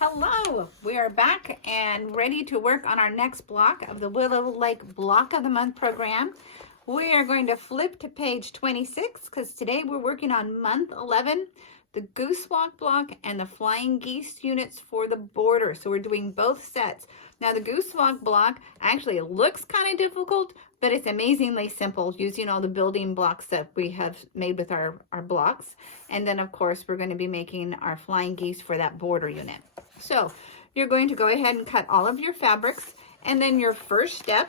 Hello, we are back and ready to work on our next block of the Willow Lake Block of the Month program. We are going to flip to page 26 because today we're working on month 11, the Goose Walk block and the Flying Geese units for the border. So we're doing both sets. Now the Goose Walk block actually looks kind of difficult, but it's amazingly simple using all the building blocks that we have made with our blocks. And then of course we're going to be making our Flying Geese for that border unit. So you're going to go ahead and cut all of your fabrics, and then your first step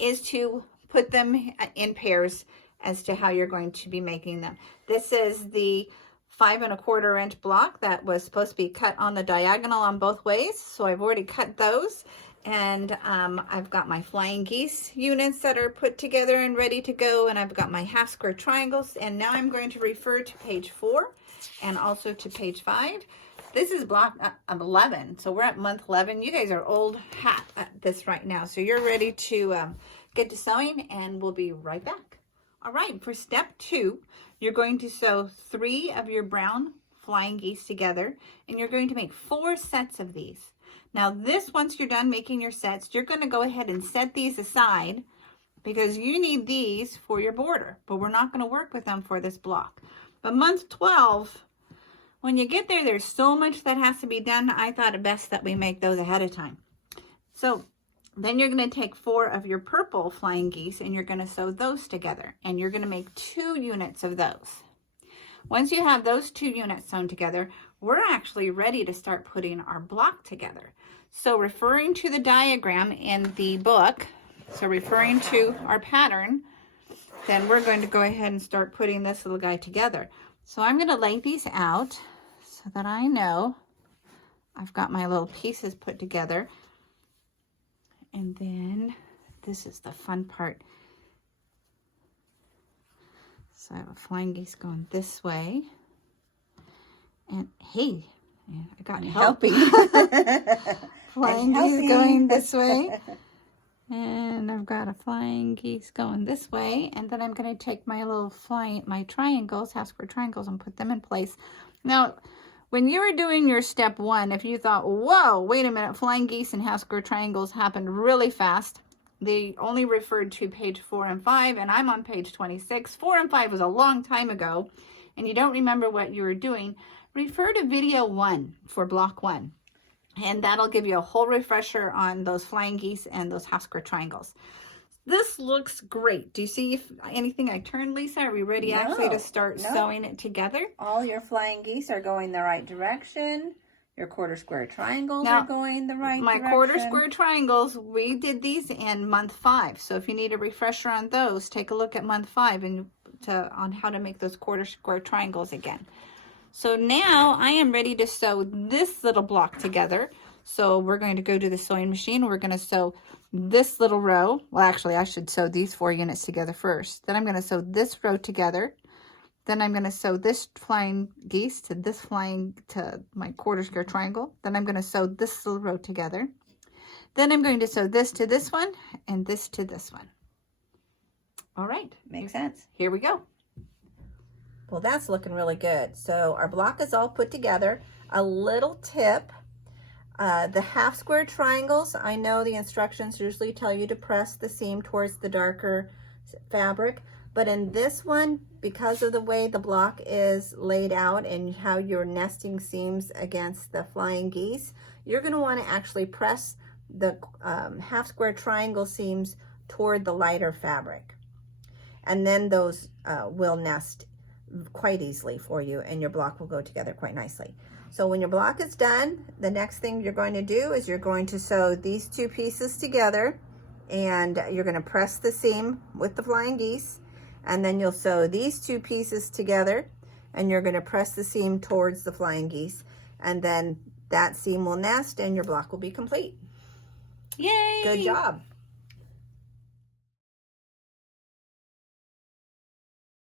is to put them in pairs as to how you're going to be making them. This is the 5 1/4 inch block that was supposed to be cut on the diagonal on both ways. So I've already cut those, and I've got my Flying Geese units that are put together and ready to go, and I've got my half square triangles. And now I'm going to refer to page 4 and also to page 5. This is block 11, so we're at month 11. You guys are old hat at this right now, so you're ready to get to sewing, and we'll be right back. All right, for step 2, you're going to sew 3 of your brown Flying Geese together, and you're going to make 4 sets of these. Now this, once you're done making your sets, you're going to go ahead and set these aside because you need these for your border, but we're not going to work with them for this block. But month 12, when you get there, there's so much that has to be done. I thought it best that we make those ahead of time. So then you're going to take 4 of your purple Flying Geese and you're going to sew those together. And you're going to make 2 units of those. Once you have those 2 units sewn together, we're actually ready to start putting our block together. So referring to the diagram in the book, so referring to our pattern, then we're going to go ahead and start putting this little guy together. So I'm going to lay these out so that I know I've got my little pieces put together. And then this is the fun part. So I have a Flying Geese going this way. And hey, I got help. Flying Geese going this way. And I've got a Flying Geese going this way, and then I'm going to take my little my triangles, half square triangles, and put them in place. Now, when you were doing your step 1, if you thought, whoa, wait a minute, Flying Geese and half square triangles happened really fast, they only referred to page 4 and 5, and I'm on page 26. 4 and 5 was a long time ago, and you don't remember what you were doing, refer to video 1 for block 1. And that'll give you a whole refresher on those Flying Geese and those half square triangles. This looks great. Do you see anything I turned, Lisa? Are we ready actually to start sewing it together? All your Flying Geese are going the right direction. Your quarter square triangles are going the right direction. My quarter square triangles, we did these in month 5. So if you need a refresher on those, take a look at month 5 and on how to make those quarter square triangles again. So now I am ready to sew this little block together. So we're going to go to the sewing machine. We're going to sew this little row. Well, actually, I should sew these 4 units together first. Then I'm going to sew this row together. Then I'm going to sew this Flying Geese to my quarter square triangle. Then I'm going to sew this little row together. Then I'm going to sew this to this one and this to this one. All right. Makes sense. Here we go. Well, that's looking really good. So our block is all put together. A little tip, the half square triangles, I know the instructions usually tell you to press the seam towards the darker fabric, but in this one, because of the way the block is laid out and how you're nesting seams against the Flying Geese, you're going to want to actually press the half square triangle seams toward the lighter fabric. And then those will nest quite easily for you, and your block will go together quite nicely. So when your block is done, the next thing you're going to do is you're going to sew these 2 pieces together, and you're going to press the seam with the Flying Geese, and then you'll sew these 2 pieces together, and you're going to press the seam towards the Flying Geese, and then that seam will nest and your block will be complete. Yay! Good job.